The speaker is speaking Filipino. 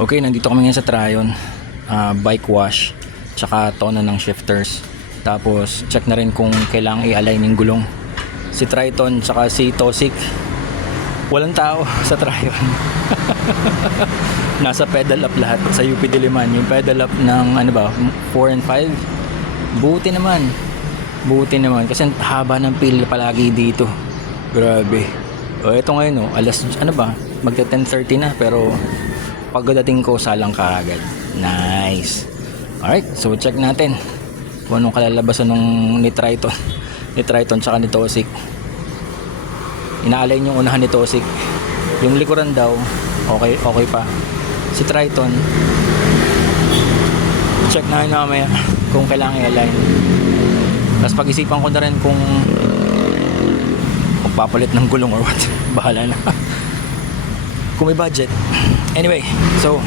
Okay, nandito kami ngayon sa Tryon. Bike wash, tsaka tono ng shifters. Tapos check na rin kung kailangang i-align yung gulong. Si Triton tsaka si Tosik, walang tao sa Tryon. Nasa pedal up lahat sa UP Diliman. Yung pedal up ng 4 and 5. Buti naman kasi haba ng pila palagi dito. Grabe. Ito ngayon alas magta 10:30 na, pero pagdating ko salang kaagad. Nice. Alright, so check natin kung anong kalalabasan ni Triton tsaka ni Tosik. Inaalay yung unahan ni Tosik, yung likuran daw okay pa. Si Triton, check na yun mamaya kung kailangan i-align. Tapos pag-isipan ko na rin kung papalit ng gulong or what. Bahala na kung may budget. Anyway, so